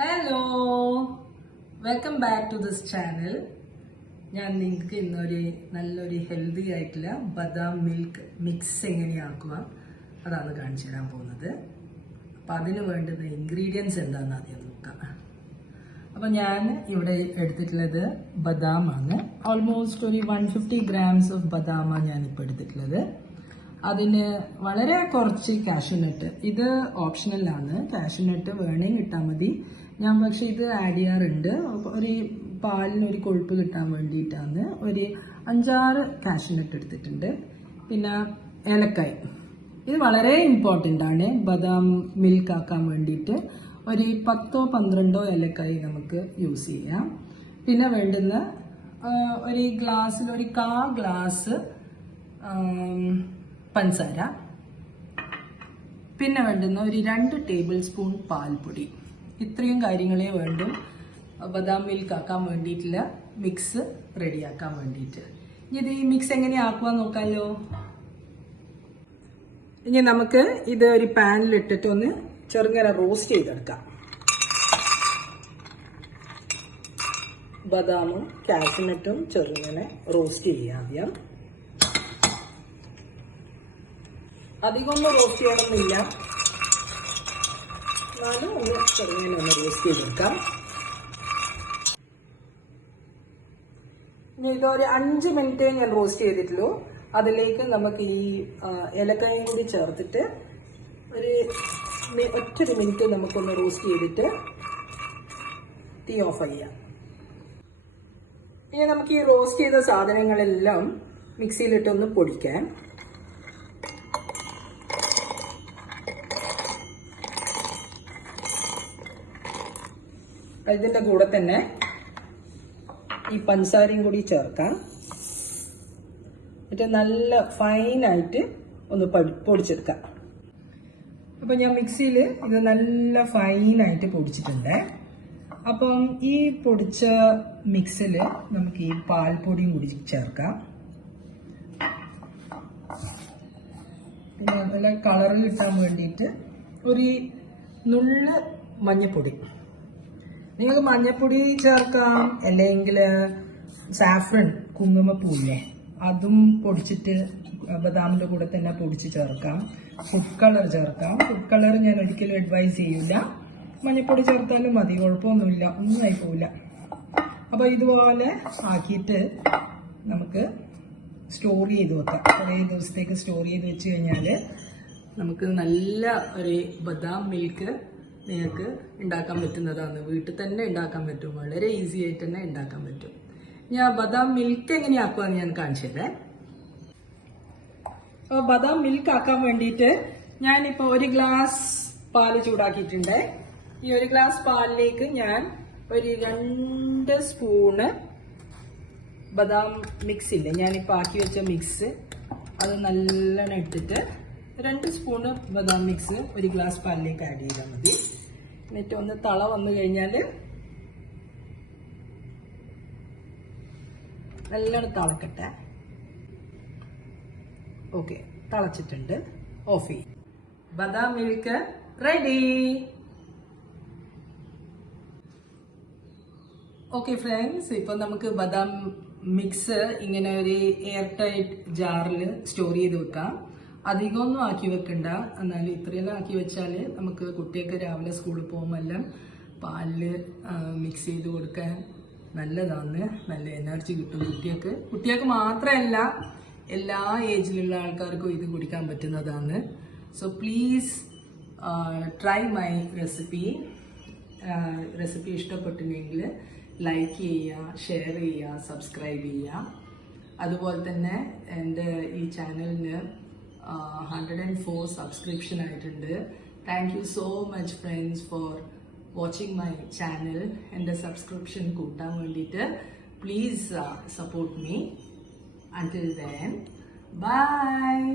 Hello, welcome back to this channel. ഞാൻ നിങ്ങൾക്ക് ഇന്നൊരു നല്ലൊരു ഹെൽത്തി ആയിട്ടുള്ള ബദാം മിൽക്ക് മിക്സ് എങ്ങനെയാക്കുക അതാണ് കാണിച്ചു തരാൻ പോകുന്നത്. അപ്പം അതിന് വേണ്ടുന്ന ഇൻഗ്രീഡിയൻസ് എന്താണെന്ന് ആദ്യം നോക്കാം. അപ്പം ഞാൻ ഇവിടെ എടുത്തിട്ടുള്ളത് ബദാമാണ്. ഓൾമോസ്റ്റ് ഒരു 150 ഗ്രാംസ് ഓഫ് ബദാമാണ് ഞാനിപ്പോൾ എടുത്തിട്ടുള്ളത്. അതിന് വളരെ കുറച്ച് കാഷ്യൂനട്ട്, ഇത് ഓപ്ഷണലാണ്, കാഷ്യൂനട്ട് വേണമെങ്കിൽ ഇട്ടാൽ മതി. ഞാൻ പക്ഷെ ഇത് ആഡ് ചെയ്യാറുണ്ട്. ഒരു പാലിന് ഒരു കൊഴുപ്പ് കിട്ടാൻ വേണ്ടിയിട്ടാണ് ഒരു 5-6 കാഷ്യൂനട്ട് എടുത്തിട്ടുണ്ട്. പിന്നെ ഏലക്കായ്, ഇത് വളരെ ഇമ്പോർട്ടൻ്റ് ആണ് ബദാം മിൽക്ക് ആക്കാൻ വേണ്ടിയിട്ട്. ഒരു 10-12 ഏലക്കായ് നമുക്ക് യൂസ് ചെയ്യാം. പിന്നെ വേണ്ടുന്ന ഒരു ഗ്ലാസ്സിൽ ഒരു 1/4 ഗ്ലാസ് പഞ്ചസാര, പിന്നെ വേണ്ടുന്ന ഒരു 2 ടേബിൾ സ്പൂൺ പാൽപ്പൊടി. ഇത്രയും കാര്യങ്ങളെ വേണ്ടും ബദാം മിൽക്ക് ആക്കാൻ വേണ്ടിയിട്ടുള്ള മിക്സ് റെഡിയാക്കാൻ വേണ്ടിയിട്ട്. ഇത് ഈ മിക്സ് എങ്ങനെയാക്കുക നോക്കാമല്ലോ. ഇനി നമുക്ക് ഇത് ഒരു പാനിലിട്ടിട്ട് ഒന്ന് ചെറുങ്ങനെ റോസ്റ്റ് ചെയ്തെടുക്കാം. ബദാമും കാഷ്യൂനട്ടും ചെറുങ്ങനെ റോസ്റ്റ് ചെയ്യാം ആദ്യം. അധികമൊന്നും റോസ്റ്റ് ചെയ്യണമെന്നില്ല, എന്നാലും ഒന്ന് ചെറുങ്ങനെ ഒന്ന് റോസ്റ്റ് ചെയ്തെടുക്കാം. ഇനി ഇതൊരു 5 മിനിറ്റ് ഞാൻ റോസ്റ്റ് ചെയ്തിട്ടുള്ളൂ. അതിലേക്ക് നമുക്ക് ഈ ഏലക്കായും കൂടി ചേർത്തിട്ട് ഒരു 1 മിനിറ്റ് നമുക്കൊന്ന് റോസ്റ്റ് ചെയ്തിട്ട് തീ ഓഫ് ചെയ്യാം. ഇനി നമുക്ക് ഈ റോസ്റ്റ് ചെയ്ത സാധനങ്ങളെല്ലാം മിക്സിയിലിട്ടൊന്ന് പൊടിക്കാം. ഇതിൻ്റെ കൂടെ തന്നെ ഈ പഞ്ചസാരയും കൂടി ചേർക്കാം. എന്നിട്ട് നല്ല ഫൈനായിട്ട് ഒന്ന് പൊടിച്ചെടുക്കാം. അപ്പം ഞാൻ മിക്സിയിൽ ഇത് നല്ല ഫൈനായിട്ട് പൊടിച്ചിട്ടുണ്ട്. അപ്പം ഈ പൊടിച്ച മിക്സിൽ നമുക്ക് ഈ പാൽപ്പൊടിയും കൂടി ചേർക്കാം. പിന്നെ നല്ല കളറിൽ കിട്ടാൻ വേണ്ടിയിട്ട് ഒരു നുള്ള് മഞ്ഞൾപ്പൊടി. നിങ്ങൾക്ക് മഞ്ഞൾപ്പൊടി ചേർക്കാം, അല്ലെങ്കിൽ സാഫ്രൺ കുങ്കുമപ്പൂല്ലേ അതും പൊടിച്ചിട്ട് ബദാമിൻ്റെ കൂടെ തന്നെ പൊടിച്ച് ചേർക്കാം. ഫുഡ് കളർ ചേർക്കാം. ഫുഡ് കളർ ഞാൻ ഒരിക്കലും അഡ്വൈസ് ചെയ്യില്ല. മഞ്ഞൾപ്പൊടി ചേർത്താലും മതി, കുഴപ്പമൊന്നുമില്ല, ഒന്നും ആയി പോവില്ല. അപ്പോൾ ഇതുപോലെ ആക്കിയിട്ട് നമുക്ക് സ്റ്റോർ ചെയ്ത് വെക്കാം. കുറേ ദിവസത്തേക്ക് സ്റ്റോർ ചെയ്ത് വെച്ച് കഴിഞ്ഞാൽ നമുക്ക് നല്ല ഒരു ബദാം മിൽക്ക് നിങ്ങൾക്ക് ഉണ്ടാക്കാൻ പറ്റുന്നതാണ്. വീട്ടിൽ തന്നെ ഉണ്ടാക്കാൻ പറ്റും, വളരെ ഈസി ആയിട്ട് തന്നെ ഉണ്ടാക്കാൻ പറ്റും. ഞാൻ ബദാം മിൽക്ക് എങ്ങനെയാക്കുമെന്ന് ഞാൻ കാണിച്ചു തരാം. അപ്പോൾ ബദാം മിൽക്ക് ആക്കാൻ വേണ്ടിയിട്ട് ഞാനിപ്പോൾ 1 ഗ്ലാസ് പാല് ചൂടാക്കിയിട്ടുണ്ട്. ഈ 1 ഗ്ലാസ് പാലിലേക്ക് ഞാൻ ഒരു 2 സ്പൂണ് ബദാം മിക്സ് ഇല്ലേ, ഞാനിപ്പോൾ ആക്കി വെച്ച മിക്സ് അത് നല്ലോണം ഇട്ടിട്ട് 2 സ്പൂണ് ബദാം മിക്സ് 1 ഗ്ലാസ് പാലിലേക്ക് ആഡ് ചെയ്താൽ മതി. എന്നിട്ട് ഒന്ന് തള വന്നു കഴിഞ്ഞാൽ നല്ലോണം തിളക്കട്ടെ. ഓക്കെ, തിളച്ചിട്ടുണ്ട്. ഓഫ് ചെയ്യും. ബദാം മിൽക്ക് റെഡി. ഓക്കെ ഫ്രണ്ട്സ്, ഇപ്പൊ നമുക്ക് ബദാം മിക്സ് ഇങ്ങനെ ഒരു എയർ ടൈറ്റ് ജാറിൽ സ്റ്റോർ ചെയ്ത് വെക്കാം. അധികമൊന്നും ആക്കി വെക്കണ്ട, എന്നാലും ഇത്രയെല്ലാം ആക്കി വെച്ചാൽ നമുക്ക് കുട്ടിയൊക്കെ രാവിലെ സ്കൂളിൽ പോകുമ്പോഴെല്ലാം പാലിൽ മിക്സ് ചെയ്ത് കൊടുക്കാൻ നല്ലതാണ്. നല്ല എനർജി കിട്ടും കുട്ടികൾക്ക് മാത്രമല്ല എല്ലാ ഏജിലുള്ള ആൾക്കാർക്കും ഇത് കുടിക്കാൻ പറ്റുന്നതാണ്. So please try my recipe ഇഷ്ടപ്പെട്ടില്ലെങ്കിൽ ലൈക്ക് ചെയ്യുക, ഷെയർ ചെയ്യുക, സബ്സ്ക്രൈബ് ചെയ്യുക. അതുപോലെ തന്നെ എൻ്റെ ഈ ചാനലിന് 104 സബ്സ്ക്രിപ്ഷൻ ആയിട്ടുണ്ട്. Thank you so much friends for watching my channel. എൻ്റെ സബ്സ്ക്രിപ്ഷൻ കൂട്ടാൻ വേണ്ടിയിട്ട് please support me. Until then, bye.